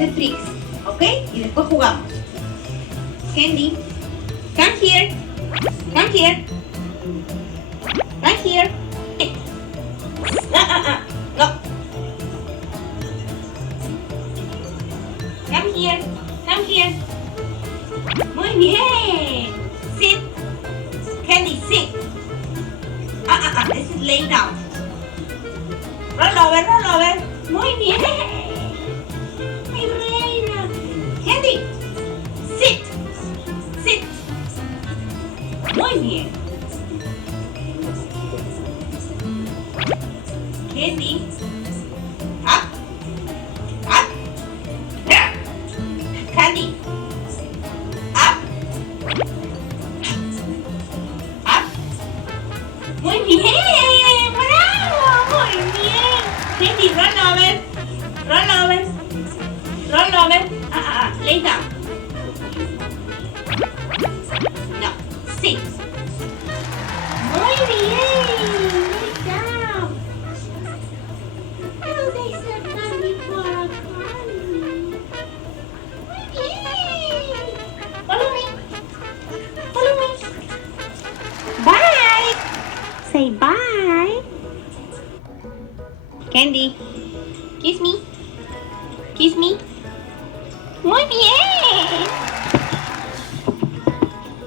hacer tricks, ¿ok? Y después jugamos. Candy, come here. Come here. Come here. No. Come here. Come here. Muy bien. Sit. Candy, sit. This is lay down. Roll over, roll over. Muy bien. Mi reina. Candy, sit. Sit. Muy bien. Candy, up. Up. Yeah. Candy, up. Up. Muy bien. Bravo. Muy bien. Candy, roll over. Roll over. Roll over. Lay down. No. Sit. Muy bien. Lay down. Oh, they said candy for a candy. Muy bien. Follow me. Follow me. Bye. Say bye. Candy, kiss me. Kiss me. Muy bien.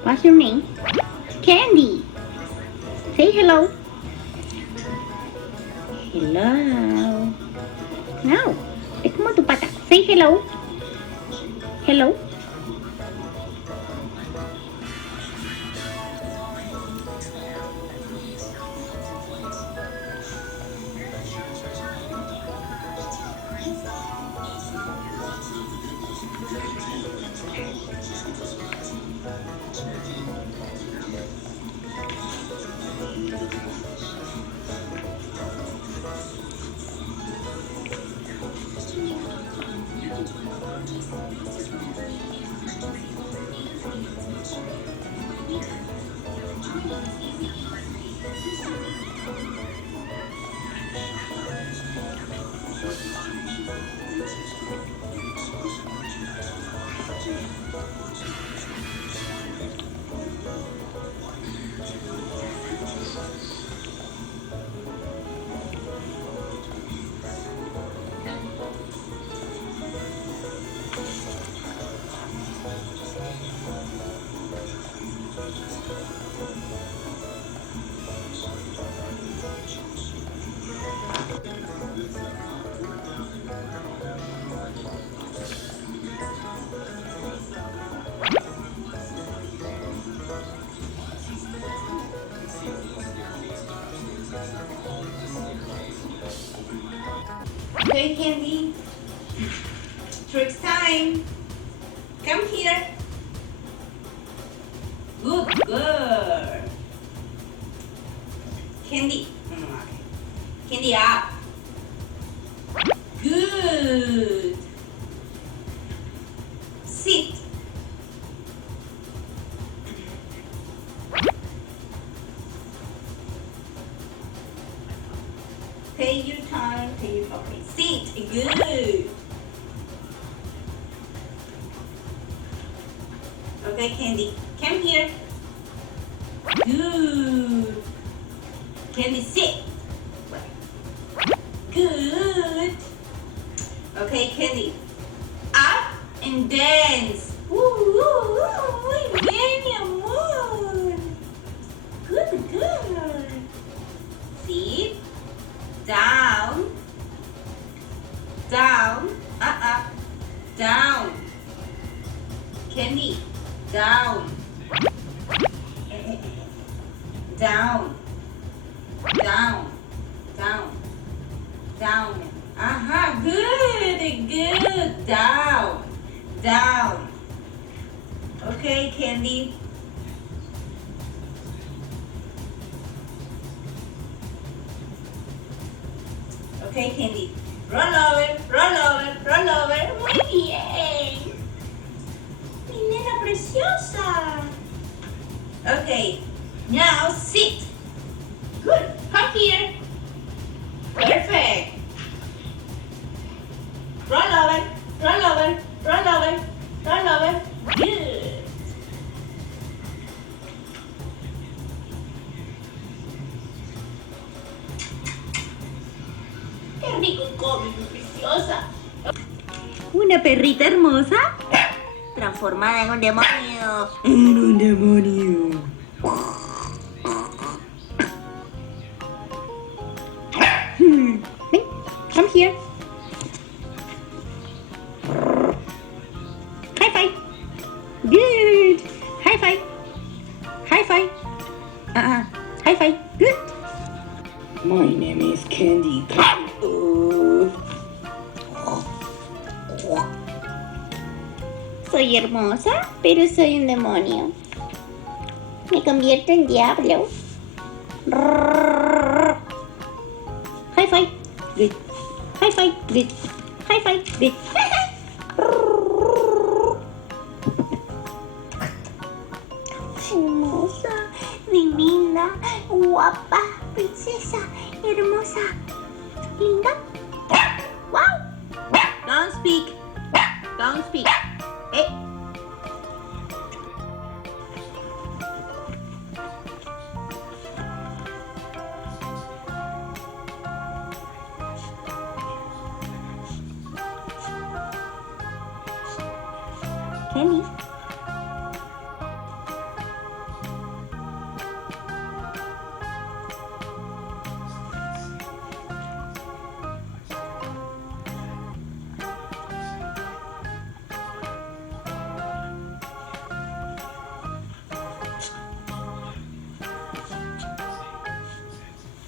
What's your name? Candy. Say hello. Hello. No. Es como tu pata. Say hello. Hello. Okay, Candy. Tricks time. Come here. Good girl. Candy. Candy up. Good. Sit. Take your time, take your time. Sit. Good. Okay, Candy. Come here. Good. Candy, sit. Good. Okay, Candy. Up and dance. Muy bien, mi amor. Good girl. Sit. Down. Down. Down. Candy. Down. Down. Down. Down. Down. Good. Good. Down. Down. Okay, Candy. Okay, Candy. Roll over, roll over, roll over. Muy bien. Mi nena preciosa. Okay, now sit. Good. Come here. Perfect. Roll over, roll over, roll over, roll over. Good. Qué rico come, mi preciosa. Una perrita hermosa transformada en un demonio. En un demonio. Ven, come here. High five. Good. High five. High five. High five. Good. My name is Candy. Soy hermosa, pero soy un demonio. Me convierto en diablo. High five. Good. High five. Good. High five. Good. Hermosa, linda, guapa, princesa, hermosa, linda. Wow. Don't speak. Don't speak. Hey. Kenny.